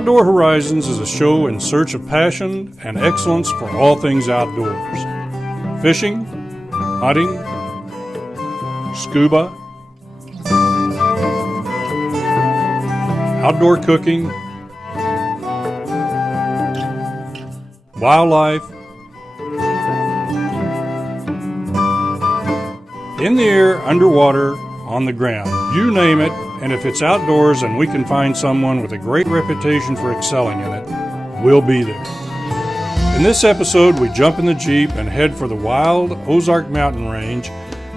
Outdoor Horizons is a show in search of passion and excellence for all things outdoors. Fishing, hunting, scuba, outdoor cooking, wildlife, in the air, underwater, on the ground, you name it, and if it's outdoors and we can find someone with a great reputation for excelling in it, we'll be there. In this episode, we jump in the Jeep and head for the wild Ozark mountain range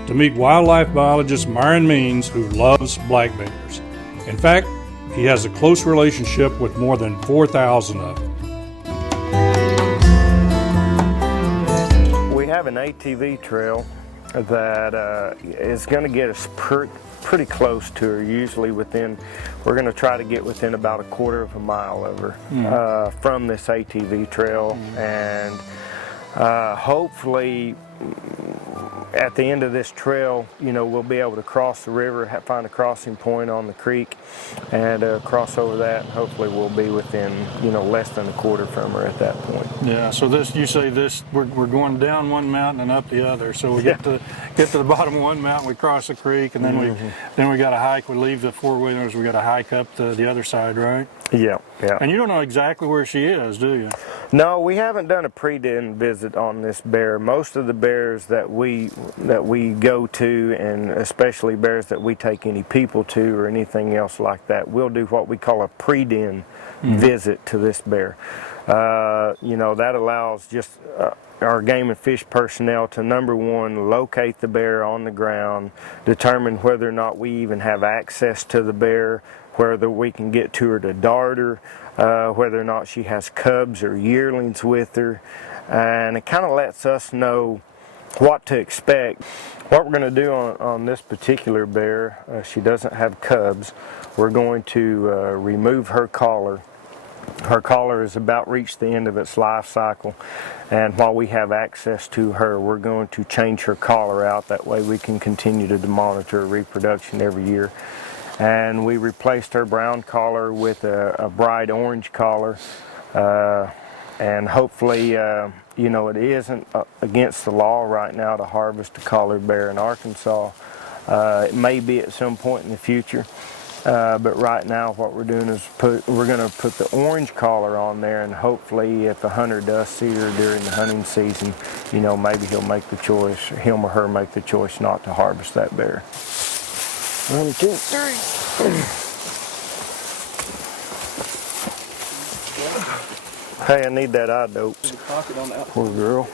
to meet wildlife biologist Myron Means, who loves black bears. In fact, he has a close relationship with more than 4,000 of them. We have an ATV trail that is going to get us pretty close to her, usually within, we're going to try to get within about a quarter of a mile of her from this ATV trail, and hopefully at the end of this trail, you know, we'll be able to cross the river, find a crossing point on the creek, and cross over that, and hopefully we'll be within, you know, less than a quarter from her at that point. Yeah. So this, you say this, we're going down one mountain and up the other. So we get to the bottom of one mountain, we cross the creek, and then we got to hike. We leave the four-wheelers. We got to hike up the other side, right? Yeah. Yeah. And you don't know exactly where she is, do you? No, we haven't done a pre-den visit on this bear. Most of the bears that we go to, and especially bears that we take any people to or anything else like that, we'll do what we call a pre-den visit to this bear. You know, that allows just our game and fish personnel to, number one, locate the bear on the ground, determine whether or not we even have access to the bear, whether we can get to her to dart her, whether or not she has cubs or yearlings with her, and it kind of lets us know what to expect. What we're going to do on this particular bear, she doesn't have cubs. We're going to remove her collar. Her collar has about reached the end of its life cycle, and while we have access to her, we're going to change her collar out. That way we can continue to monitor her reproduction every year. And we replaced her brown collar with a bright orange collar, and hopefully, you know, it isn't against the law right now to harvest a collared bear in Arkansas. It may be at some point in the future, but right now what we're doing is we're going to put the orange collar on there, and hopefully if a hunter does see her during the hunting season, you know, maybe he'll make the choice, him or her make the choice not to harvest that bear. 1, 2, 3. Hey, I need that eye dope. Poor girl.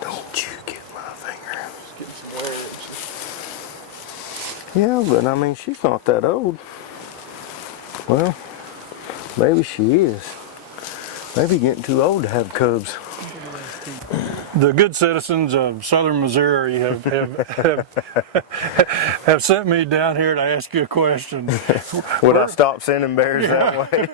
Don't you get my finger. Yeah, but I mean, she's not that old. Well, maybe she is. Maybe getting too old to have cubs. The good citizens of southern Missouri have sent me down here to ask you a question. Would I stop sending bears that way?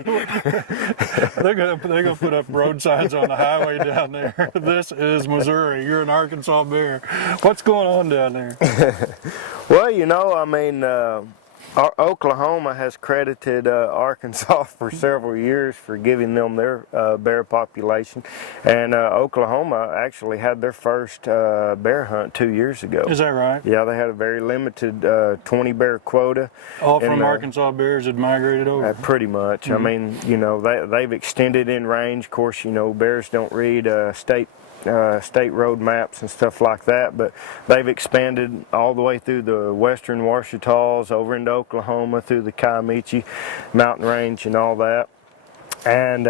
They're gonna put up road signs on the highway down there. This is Missouri. You're an Arkansas bear. What's going on down there? Well, you know, I mean, Oklahoma has credited Arkansas for several years for giving them their bear population, and Oklahoma actually had their first bear hunt 2 years ago. Is that right? Yeah, they had a very limited 20 bear quota. All from Arkansas bears had migrated over? Pretty much. I mean, you know, they've extended in range. Of course, you know, bears don't read state road maps and stuff like that, but they've expanded all the way through the western Ouachita's, over into Oklahoma, through the Kiamichi mountain range and all that. And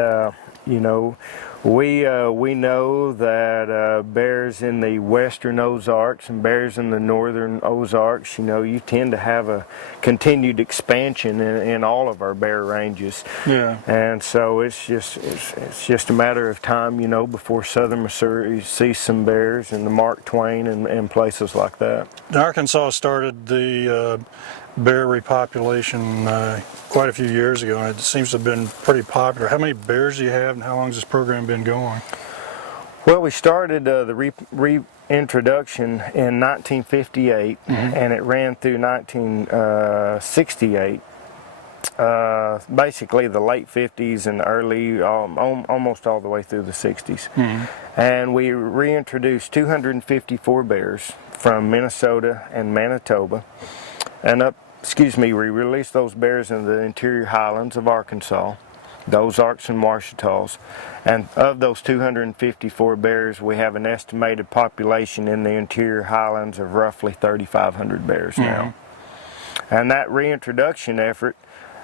you know, we know that bears in the western Ozarks and bears in the northern Ozarks, you know, you tend to have a continued expansion in all of our bear ranges. Yeah. And so it's just a matter of time, you know, before southern Missouri sees some bears in the Mark Twain and places like that. Arkansas started the bear repopulation quite a few years ago, and it seems to have been pretty popular. How many bears do you have, and how long has this program been going? Well, we started the reintroduction in 1958, and it ran through 1968. basically the late 50s and early, almost all the way through the 60s. And we reintroduced 254 bears from Minnesota and Manitoba, and we released those bears in the interior highlands of Arkansas, the Ozarks and Ouachita's. And of those 254 bears, we have an estimated population in the interior highlands of roughly 3,500 bears now. And that reintroduction effort,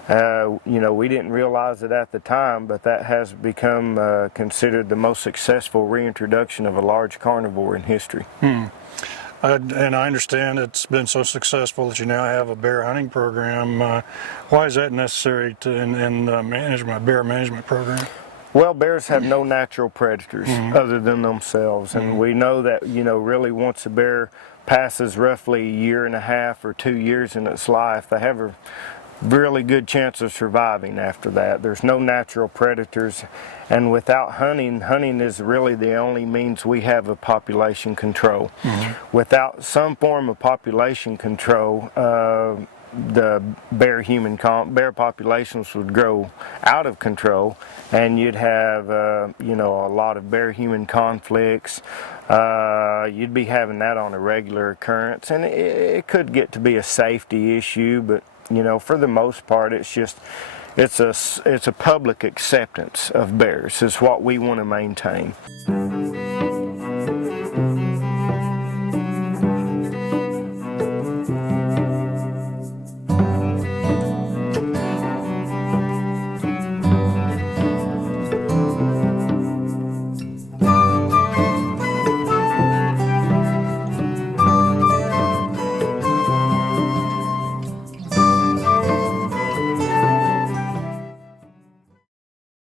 we didn't realize it at the time, but that has become considered the most successful reintroduction of a large carnivore in history. And I understand it's been so successful that you now have a bear hunting program. Why is that necessary in the bear management program? Well, bears have no natural predators other than themselves, and we know that, really once a bear passes roughly a year and a half or 2 years in its life, they have a really good chance of surviving after that. There's no natural predators, and without hunting is really the only means we have of population control. Without some form of population control, the bear populations would grow out of control, and you'd have a lot of bear-human conflicts. You'd be having that on a regular occurrence, and it could get to be a safety issue, but for the most part, it's a public acceptance of bears is what we want to maintain.